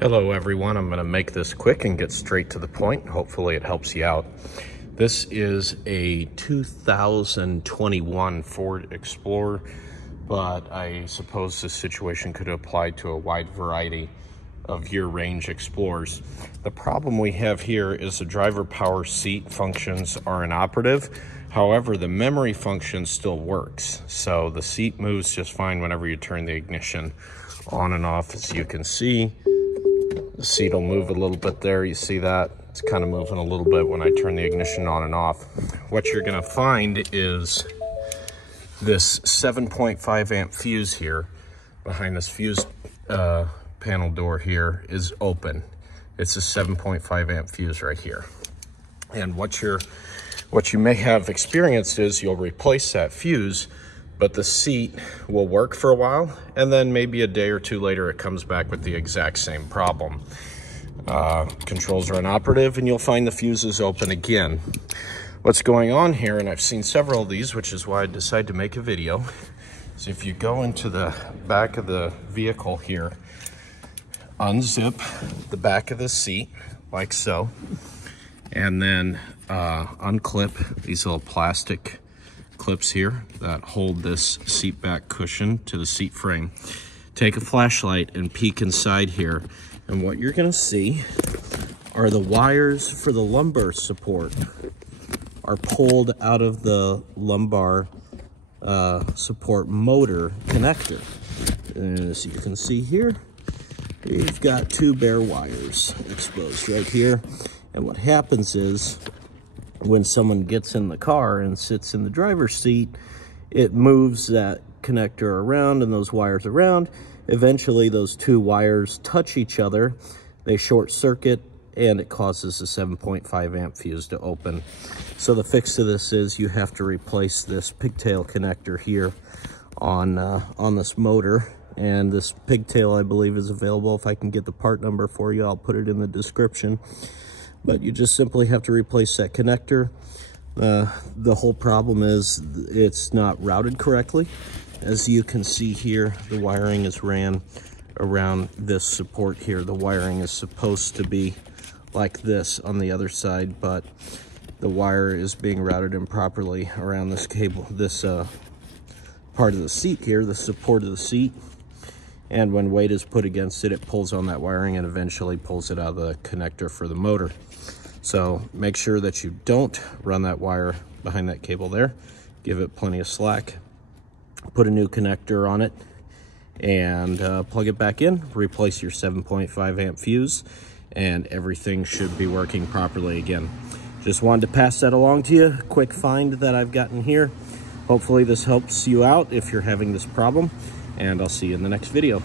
Hello everyone, I'm going to make this quick and get straight to the point. Hopefully it helps you out. This is a 2021 Ford Explorer, but I suppose this situation could apply to a wide variety of year range Explorers. The problem we have here is the driver power seat functions are inoperative. However, the memory function still works. So the seat moves just fine whenever you turn the ignition on and off. As you can see, the seat will move a little bit there. You see that? It's kind of moving a little bit when I turn the ignition on and off. What you're going to find is this 7.5 amp fuse here behind this fuse panel door here is open. It's a 7.5 amp fuse right here. And what you may have experienced is you'll replace that fuse, but the seat will work for a while, and then maybe a day or two later it comes back with the exact same problem. Controls are inoperative and you'll find the fuse is open again. What's going on here, and I've seen several of these, which is why I decided to make a video, is if you go into the back of the vehicle here, unzip the back of the seat like so, and then unclip these little plastic clips here that hold this seat back cushion to the seat frame. Take a flashlight and peek inside here, and what you're going to see are the wires for the lumbar support are pulled out of the lumbar support motor connector. And as you can see here, we've got two bare wires exposed right here. And what happens is when someone gets in the car and sits in the driver's seat, it moves that connector around and those wires around. Eventually those two wires touch each other, they short circuit, and it causes a 7.5 amp fuse to open. So the fix to this is you have to replace this pigtail connector here on this motor. And this pigtail, I believe, is available. If I can get the part number for you, I'll put it in the description. But you just simply have to replace that connector. The whole problem is it's not routed correctly. As you can see here, the wiring is ran around this support here. The wiring is supposed to be like this on the other side, but the wire is being routed improperly around this cable, this part of the seat here, the support of the seat. And when weight is put against it, it pulls on that wiring and eventually pulls it out of the connector for the motor. So make sure that you don't run that wire behind that cable there. Give it plenty of slack. Put a new connector on it and plug it back in. Replace your 7.5 amp fuse and everything should be working properly again. Just wanted to pass that along to you. Quick find that I've gotten here. Hopefully this helps you out if you're having this problem, and I'll see you in the next video.